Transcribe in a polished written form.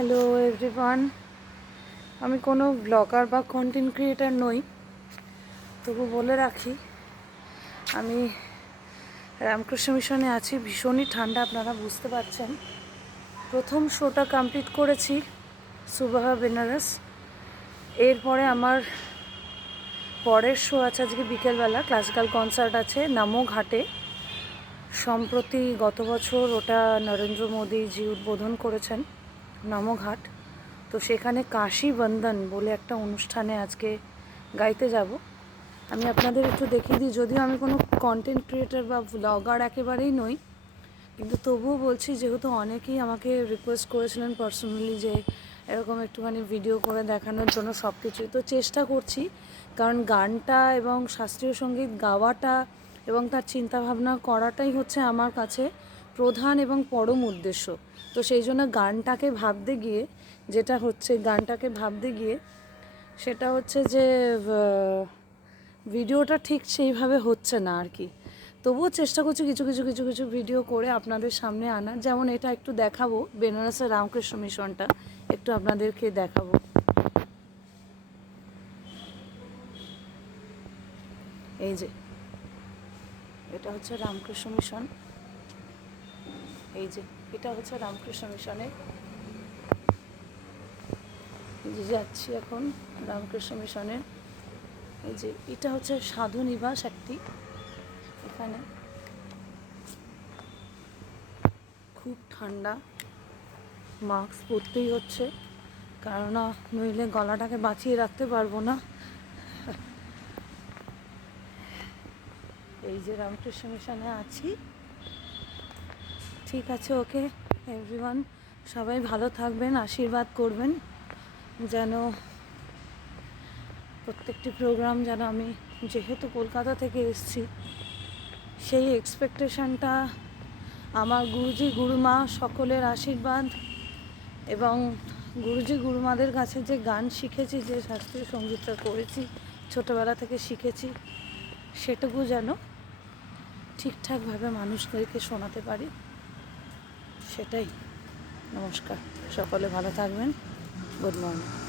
Hello everyone, আমি কোনো blogger বা কন্টেন্ট ক্রিয়েটার নই, তবু বলে রাখি আমি রামকৃষ্ণ মিশনে আছি। ভীষণই ঠান্ডা, আপনারা বুঝতে পারছেন। প্রথম শোটা কমপ্লিট করেছি সুবাহ বেনারস। এরপরে আমার পরের শো আছে আজকে বিকেলবেলা, ক্লাসিক্যাল কনসার্ট আছে নামো ঘাটে। সম্প্রতি গত বছর ওটা নরেন্দ্র মোদীজি উদ্বোধন করেছেন নামো ঘাট। তো সেখানে কাশী বন্দন বলে একটা অনুষ্ঠানে আজকে গাইতে যাব। আমি আপনাদের একটু দেখিয়ে দিই, যদিও আমি কোনো কন্টেন্ট ক্রিয়েটার বা ব্লগার একেবারেই নই, কিন্তু তবুও বলছি, যেহেতু অনেকেই আমাকে রিকোয়েস্ট করেছিলেন পার্সোনালি যে এরকম একটুখানি ভিডিও করে দেখানোর জন্য সব কিছুই, তো চেষ্টা করছি। কারণ গানটা এবং শাস্ত্রীয় সঙ্গীত গাওয়াটা এবং তার চিন্তাভাবনা করাটাই হচ্ছে আমার কাছে প্রধান এবং পরম উদ্দেশ্য। তো সেই জন্য গানটাকে ভাবতে গিয়ে সেটা হচ্ছে যে ভিডিওটা ঠিক সেইভাবে হচ্ছে না আর কি। তবুও চেষ্টা করছি কিছু কিছু ভিডিও করে আপনাদের সামনে আনার। যেমন এটা একটু দেখাবো, বেনারসের রামকৃষ্ণ মিশনটা একটু আপনাদেরকে দেখাবো। এই যে এটা হচ্ছে রামকৃষ্ণ মিশন, এই যে এটা হচ্ছে রামকৃষ্ণ মিশনের, এই যে যাচ্ছি এখন রামকৃষ্ণ মিশনের। এই যে এটা হচ্ছে সাধু নিবাস একটি, এখানে খুব ঠান্ডা, মাস্ক পরতেই হচ্ছে, কেননা নইলে গলাটাকে বাঁচিয়ে রাখতে পারবো না। এই যে রামকৃষ্ণ মিশনে আছি। ঠিক আছে, ওকে এভরিওয়ান, সবাই ভালো থাকবেন, আশীর্বাদ করবেন যেন প্রত্যেকটি প্রোগ্রাম যেন আমি, যেহেতু কলকাতা থেকে এসেছি, সেই এক্সপেকটেশনটা আমার গুরুজি গুরুমা সকলের আশীর্বাদ এবং গুরুজি গুরুমাদের কাছে যে গান শিখেছি, যে শাস্ত্রীয় সঙ্গীতটা করেছি, ছোটোবেলা থেকে শিখেছি, সেটুকু যেন ঠিকঠাকভাবে মানুষদেরকে শোনাতে পারি, সেটাই। নমস্কার, সকলে ভালো থাকবেন। Good morning.